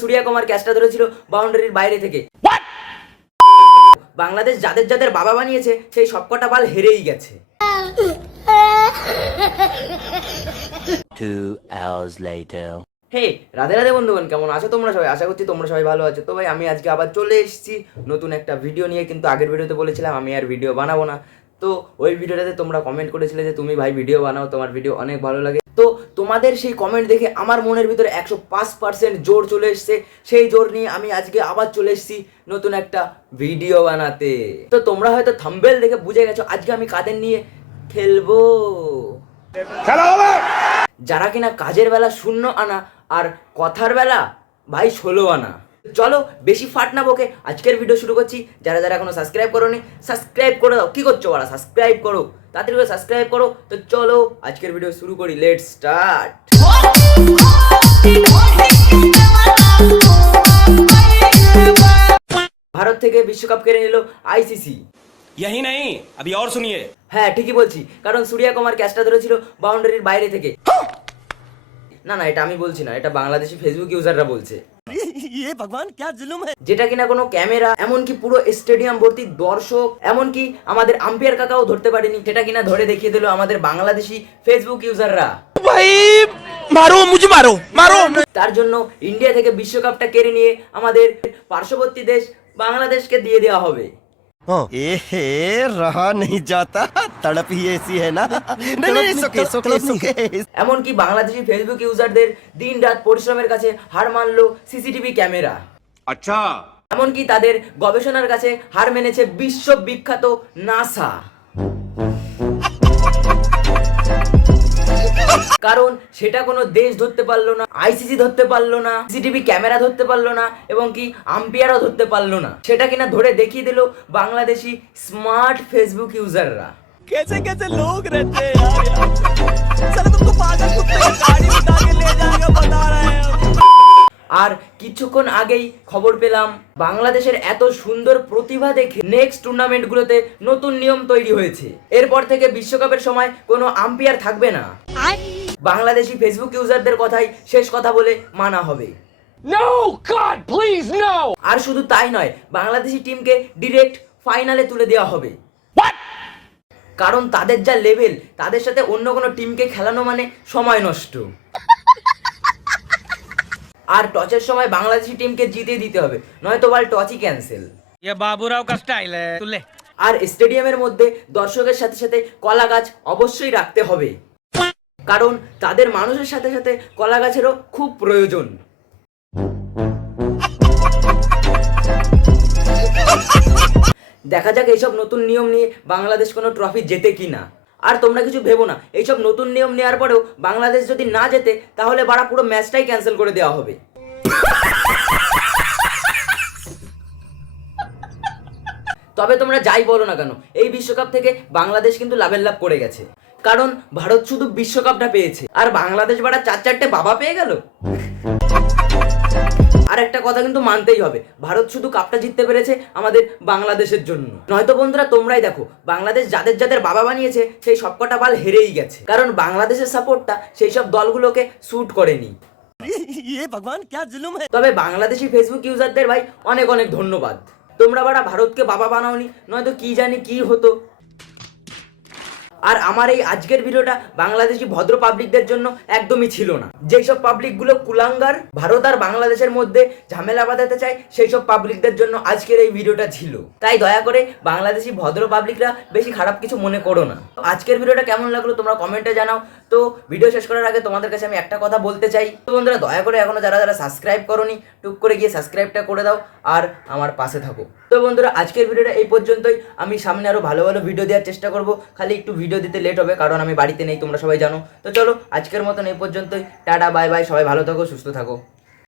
सूर्या कुमार ক্যাচটা ধরেছিল বাউন্ডারির বাইরে থেকে। বাংলাদেশ যাদের যাদের বাবা বানিয়েছে সেই সবকটা বল হেরেই গেছে। 2 hours later. হে রাধে রাধে বন্ধুগণ, কেমন আছো তোমরা সবাই? আশা করছি তোমরা সবাই ভালো আছো। তো ভাই আমি আজকে আবার চলে এসেছি নতুন একটা ভিডিও নিয়ে। কিন্তু আগের ভিডিওতে বলেছিলাম আমি আর ভিডিও বানাবো না। তো ওই ভিডিওটাতে তোমরা কমেন্ট করেছিলে যে তুমি ভাই ভিডিও বানাও, তোমার ভিডিও অনেক ভালো লাগে। তো তোমাদের সেই কমেন্ট দেখে আমার মনের ভিতরে 105% জোর চলে এসছে। সেই জোর নিয়ে আমি আজকে আবার চলে এসেছি নতুন একটা ভিডিও বানাতে। তো তোমরা হয়তো থাম্বনেল দেখে বুঝে গেছো আজকে আমি কাদের নিয়ে খেলবো। যারা কিনা কাজের বেলা 0 আনা আর কথার বেলা ভাই 16 আনা। চলো বেশি ফাট না বকে আজকের ভিডিও শুরু করছি। যারা যারা এখনো সাবস্ক্রাইব করোনি সাবস্ক্রাইব করে দাও। কি করছো ওরা? সাবস্ক্রাইব করো, তাড়াতাড়ি করে সাবস্ক্রাইব করো। তো চলো আজকের ভিডিও শুরু করি। Let's start. ভারত থেকে বিশ্বকাপ কেড়ে নিল আইসিসি। यही नहीं, अभी और सुनिए। হ্যাঁ ঠিকই বলছি, কারণ সূর্যা কুমার ক্যাচটা ধরেছিল বাউন্ডারির বাইরে থেকে। না না, এটা আমি বলছি না, এটা বাংলাদেশি ফেসবুক ইউজাররা বলছে। ये भगवान क्या जुल्म है। যেটা কিনা কোনো ক্যামেরা, এমনকি পুরো স্টেডিয়াম ভর্তি দর্শক, এমনকি আমাদের আম্পায়ার কাকাও ধরতে পারেনি, সেটা কিনা ধরে দেখিয়ে দিল আমাদের বাংলাদেশি ফেসবুক ইউজাররা। भाई मारो मुझे, मारो मारो। তার জন্য ইন্ডিয়া থেকে বিশ্বকাপটা কেড়ে নিয়ে আমাদের পার্শ্ববর্তী দেশ বাংলাদেশকে দিয়ে দেওয়া হবে। एहे रहा नहीं जाता, तड़प ही ऐसी है ना। नहीं सुके सुके सुके। এমনকি বাংলাদেশি ফেসবুক ইউজারদের দিন রাত পরিশ্রমের কাছে হার মানলো সিসিটিভি ক্যামেরা। अच्छा, এমনকি তাদের গবেষণার কাছে হার মেনেছে বিশ্ববিখ্যাত নাসা। কারণ সেটা কোনো দেশ ধরতে পারলো না, আইসিসি ধরতে পারলো না, সিসিটিভি ক্যামেরা ধরতে পারলো না, এবং কি আম্পায়ারও ধরতে পারলো না। সেটা কিনা ধরে দেখিয়ে দিল বাংলাদেশি স্মার্ট ফেসবুক ইউজাররা। कैसे कैसे लोग रहते हैं यार, साला तुमको पागल कुत्ते की गाड़ी उठा के ले जाएगा, बता रहे हैं। আর কিছুক্ষণ আগেই খবর পেলাম বাংলাদেশের এত সুন্দর প্রতিভা দেখে নেক্সট টুর্নামেন্টগুলোতে নতুন নিয়ম তৈরি হয়েছে। এরপর থেকে বিশ্বকাপের সময় কোনো আম্পায়ার থাকবে না, বাংলাদেশি ফেসবুক ইউজারদের কথাই শেষ কথা বলে মানা হবে। No, God, please, no! আর শুধু তাই নয়, বাংলাদেশি টিমকে ডিরেক্ট ফাইনালে তুলে দেওয়া হবে। কারণ তাদের যা লেভেল, তাদের সাথে অন্য কোনো টিমকে খেলানো মানে সময় নষ্ট। আর টচের সময় বাংলাদেশি টিমকে জিতে দিতে হবে, নয়তো বল টচই ক্যান্সেল। ये बाबूराव का स्टाइल है, तू ले। আর স্টেডিয়ামের মধ্যে দর্শকের সাথে সাথে কলা গাছ অবশ্যই রাখতে হবে, কারণ তাদের মানুষের সাথে সাথে কলা গাছেরও খুব প্রয়োজন। দেখা যাক এইসব নতুন নিয়ম নিয়ে বাংলাদেশ কোনো ট্রফি জেতে কিনা। আর তোমরা কিছু ভেবো না, এইসব নতুন নিয়ম নেওয়ার পরেও বাংলাদেশ যদি না জেতে তাহলে বাড়া পুরো ম্যাচটাই ক্যান্সেল করে দেওয়া হবে। তবে তোমরা যাই বলো না কেন, এই বিশ্বকাপ থেকে বাংলাদেশ কিন্তু লাভের লাভ করে গেছে। কারণ ভারত শুধু বিশ্বকাপটা পেয়েছে আর বাংলাদেশ বাড়া 4-4টে বাবা পেয়ে গেল। আর একটা কথা কিন্তু মানতেই হবে, ভারত শুধু কাপটা জিততে পেরেছে আমাদের বাংলাদেশের জন্য। নয়তো বন্ধুরা তোমরাই দেখো, বাংলাদেশ যাদের যাদের বাবা বানিয়েছে সেই সবকটা বল হেরেই গেছে, কারণ বাংলাদেশের সাপোর্টটা সেই সব দলগুলোকে স্যুট করেনি। ये भगवान क्या जुल्म है। তবে বাংলাদেশি ফেসবুক ইউজারদের ভাই অনেক অনেক ধন্যবাদ। তোমরা বাড়া ভারতকে বাবা বানাওনি, নয়তো কি জানি কি হতো। আর আমার এই আজকের ভিডিওটা বাংলাদেশি ভদ্র পাবলিকদের জন্য একদমই ছিল না। যেই সব পাবলিকগুলো কুলাঙ্গার, ভারত আর বাংলাদেশের মধ্যে ঝামেলা বাঁধাতে চায়, সেই সব পাবলিকদের জন্য আজকের এই ভিডিওটা ছিল। তাই দয়া করে বাংলাদেশি ভদ্র পাবলিকরা বেশি খারাপ কিছু মনে করো না। আজকের ভিডিওটা কেমন লাগলো তোমরা কমেন্টে জানাও। তো ভিডিও শেষ করার আগে তোমাদের কাছে আমি একটা কথা বলতে চাই, তো বন্ধুরা দয়া করে এখনো যারা যারা সাবস্ক্রাইব করোনি টুক করে গিয়ে সাবস্ক্রাইবটা করে দাও আর আমার পাশে থাকো। তো বন্ধুরা আজকের ভিডিওটা এই পর্যন্তই। আমি সামনে আরো ভালো ভালো ভিডিও দেওয়ার চেষ্টা করব, খালি একটু ভিডিও দিতে লেট হবে কারণ আমি বাড়িতে নেই, তোমরা সবাই জানো। তো চলো আজকের মতন এই পর্যন্তই, টাটা বাই বাই, সবাই ভালো থাকো সুস্থ থাকো।